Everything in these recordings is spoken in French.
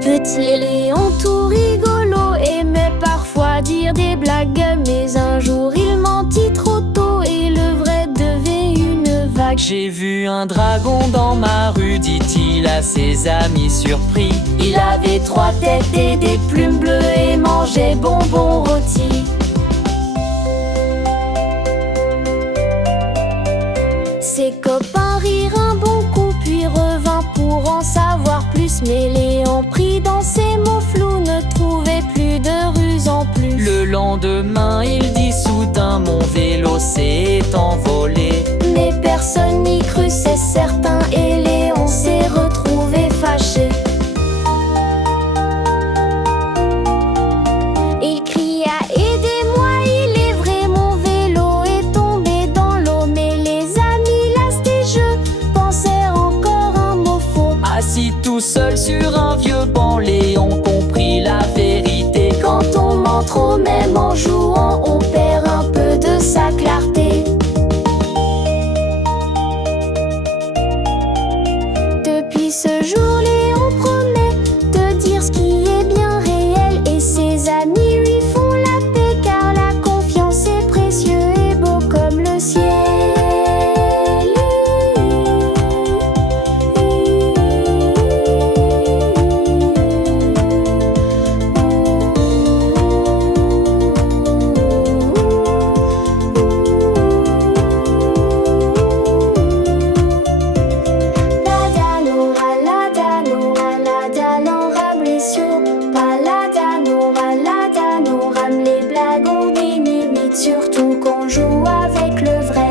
Petit Léon tout rigolo aimait parfois dire des blagues, mais un jour il mentit trop tôt et le vrai devait une vague. J'ai vu un dragon dans ma rue, dit-il à ses amis surpris. Il avait 3 têtes et des plumes bleues et mangeait bonbons rôtis. Ses copains rirent un bon coup puis revint pour en savoir plus. Mais Léon pris dans ses mots flous ne trouvait plus de ruse en plus. Le lendemain il dit soudain, mon vélo s'est envolé. Mais personne n'y crut, c'est certain, et Léon s'est retrouvé fâché. Il cria « Aidez-moi, il est vrai, mon vélo est tombé dans l'eau ». Mais les amis las des jeux pensèrent encore un mot faux. Assis tout seul sur un vieux banc, Léon comprit la vérité. Quand on ment trop, même en jouant, on perd un peu de sa clarté. Depuis ce jour, Léon promet de dire ce qui est bien réel, et ses amis lui font la paix, car la confiance est précieux et beau comme le ciel. Surtout qu'on joue avec le vrai.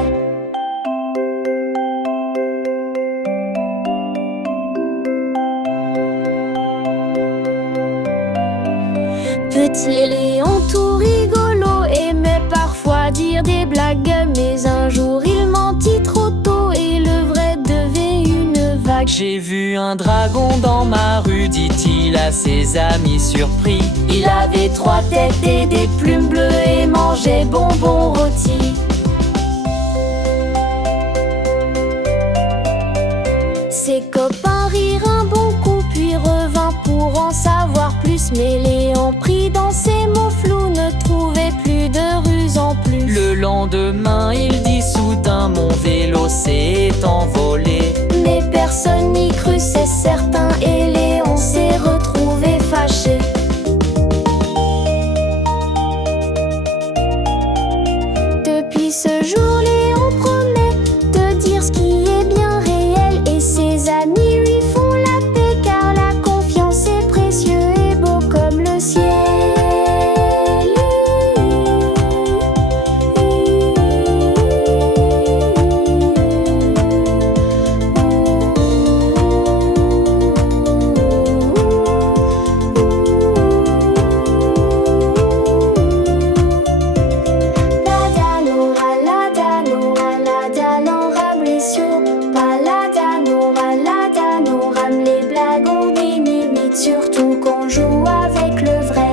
Petit Léon tout rigolo aimait parfois dire des blagues, mais un jour il mentit trop tôt et le vrai devait une vague. J'ai vu un dragon dans ma rue, dit-il à ses amis surpris. Il avait 3 têtes et des plumes bleues et mangeait bonbons rôtis. Ses copains rirent un bon coup puis revint pour en savoir plus. Mais Léon pris dans ses mots flous ne trouvait plus de ruse en plus. Le lendemain il dit soudain, mon vélo s'est envolé. Mais personne n'y crut, c'est certain, et Léon s'est retrouvé fâché. Depuis ce jour, Léon promet de dire ce qui est bien réel, et ses amis lui font la paix, car la confiance est précieux et beau comme le ciel. Surtout qu'on joue avec le vrai.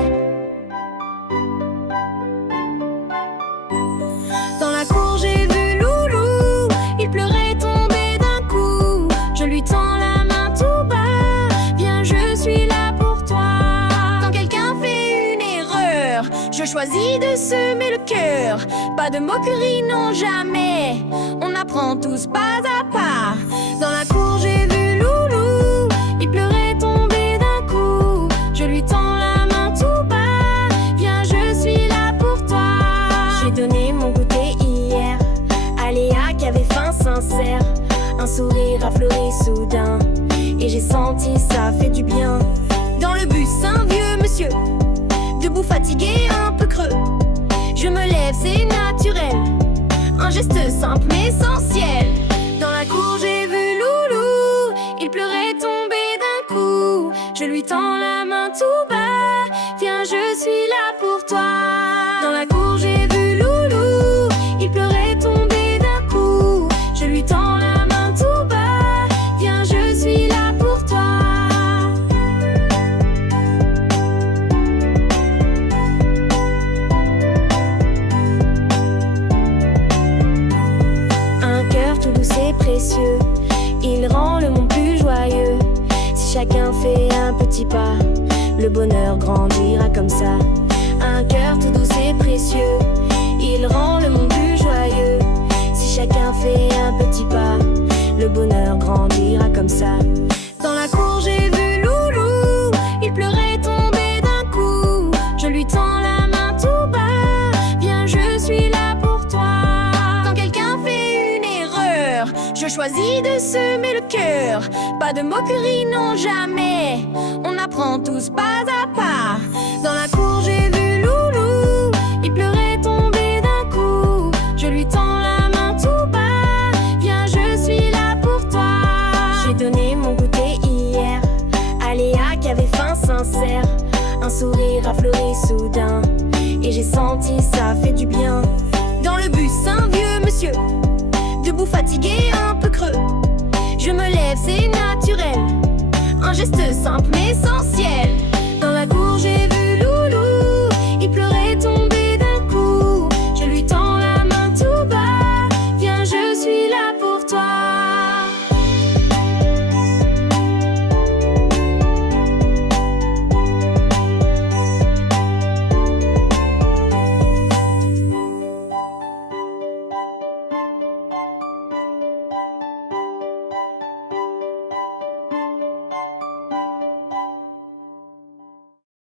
Dans la cour j'ai vu Loulou, il pleurait tombé d'un coup. Je lui tends la main tout bas, viens je suis là pour toi. Quand quelqu'un fait une erreur, je choisis de semer le cœur. Pas de moquerie, non jamais, on apprend tous pas à pas. Dans la cour j'ai vu Loulou, il pleurait tombé d'un coup. Je lui tends la main tout bas, viens je suis là pour toi. J'ai donné mon goûter hier à Léa qui avait faim sincère. Un sourire a fleuri soudain et j'ai senti ça fait du bien. Dans le bus un vieux monsieur, debout fatigué un peu creux. Je me lève c'est naturel, un geste simple mais essentiel. Dans la cour j'ai vu Loulou, il pleurait tombé d'un coup. Je lui tends la main tout bas, viens je suis là pour toi. Dans la cour j'ai vu Loulou, il pleurait tombé d'un coup. Je lui tends la main tout bas, viens je suis là pour toi. Un cœur tout doux c'est précieux, il rend le monde plus joyeux. Si chacun fait un petit pas, le bonheur grandira comme ça. Un cœur tout doux et précieux, il rend le monde plus joyeux. Si chacun fait un petit pas, le bonheur grandira comme ça. Dans la cour j'ai vu Loulou, il pleurait tombé d'un coup. Je lui tends la main tout bas, viens je suis là pour toi. Quand quelqu'un fait une erreur, je choisis de semer le cœur. Pas de moquerie, non jamais, on apprend tous pas à pas. Dans la cour j'ai vu Loulou, il pleurait tombé d'un coup. Je lui tends la main tout bas, viens je suis là pour toi. J'ai donné mon goûter hier à Léa qui avait faim sincère. Un sourire a fleuri soudain et j'ai senti ça fait du bien. Dans le bus un vieux monsieur, debout fatigué un peu creux. Je me lève c'est naturel, un geste simple mais sans